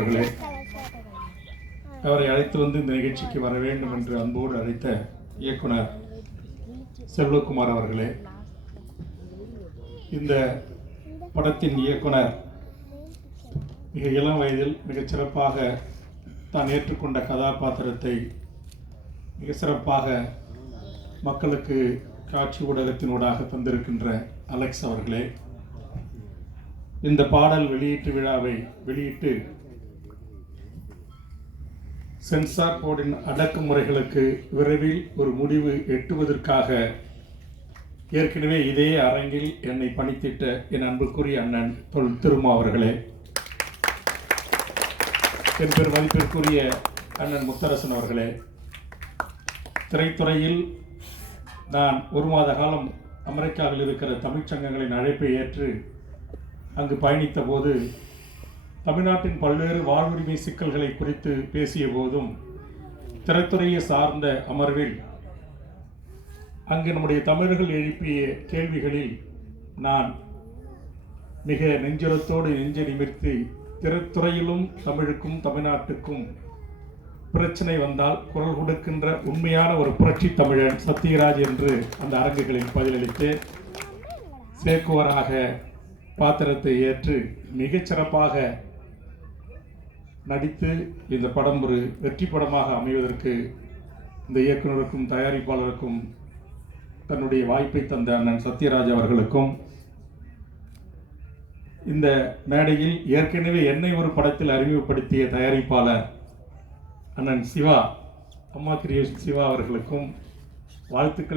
அவர்களே, அவரை அழைத்து வந்து இந்த நிகழ்ச்சிக்கு வர வேண்டும் என்று அன்போடு அழைத்த இயக்குனர் செல்வகுமார் அவர்களே, இந்த படத்தின் இயக்குனர் மிக இளம் வயதில் மிகச் சிறப்பாக தான் ஏற்றுக்கொண்ட கதாபாத்திரத்தை மிக சிறப்பாக மக்களுக்கு காட்சி ஊடகத்தினூடாக தந்திருக்கின்ற அலெக்ஸ் அவர்களே, இந்த பாடல் வெளியீட்டு விழாவை வெளியிட்டு சென்சார் போர்டின் அடக்குமுறைகளுக்கு விரைவில் ஒரு முடிவு எட்டுவதற்காக ஏற்கனவே இதே அரங்கில் என்னை பணித்திட்ட என் அன்புக்குரிய அண்ணன் திருமா அவர்களே, என் பெரும் மதிப்பிற்குரிய அண்ணன் முத்தரசன் அவர்களே, திரைத்துறையில் நான் ஒரு மாத காலம் அமெரிக்காவில் இருக்கிற தமிழ்ச்சங்கங்களின் அழைப்பை ஏற்று அங்கு பயணித்த போது தமிழ்நாட்டின் பல்வேறு வாழ்வுரிமை சிக்கல்களை குறித்து பேசிய போதும் திரைத்துறையை சார்ந்த அமர்வில் அங்கு நம்முடைய தமிழர்கள் எழுப்பிய கேள்விகளில் நான் மிக நெஞ்சுரத்தோடு நெஞ்ச நிமிர்த்தி திரைத்துறையிலும் தமிழுக்கும் தமிழ்நாட்டுக்கும் பிரச்சனை வந்தால் குரல் கொடுக்கின்ற உண்மையான ஒரு புரட்சி தமிழன் சத்யராஜ் என்று அந்த அரங்குகளில் பதிலளித்து சேக்குவராக பாத்திரத்தை ஏற்று மிகச் சிறப்பாக நடித்து இந்த படம் ஒரு வெற்றி படமாக அமைவதற்கு இந்த இயக்குநருக்கும் தயாரிப்பாளருக்கும் தன்னுடைய வாய்ப்பை தந்த அண்ணன் சத்யராஜ் அவர்களுக்கும், இந்த மேடையில் ஏற்கனவே என்னை ஒரு படத்தில் அறிமுகப்படுத்திய தயாரிப்பாளர் அண்ணன் சிவா, அம்மா கிரியேஷன் சிவா அவர்களுக்கும் வாழ்த்துக்கள்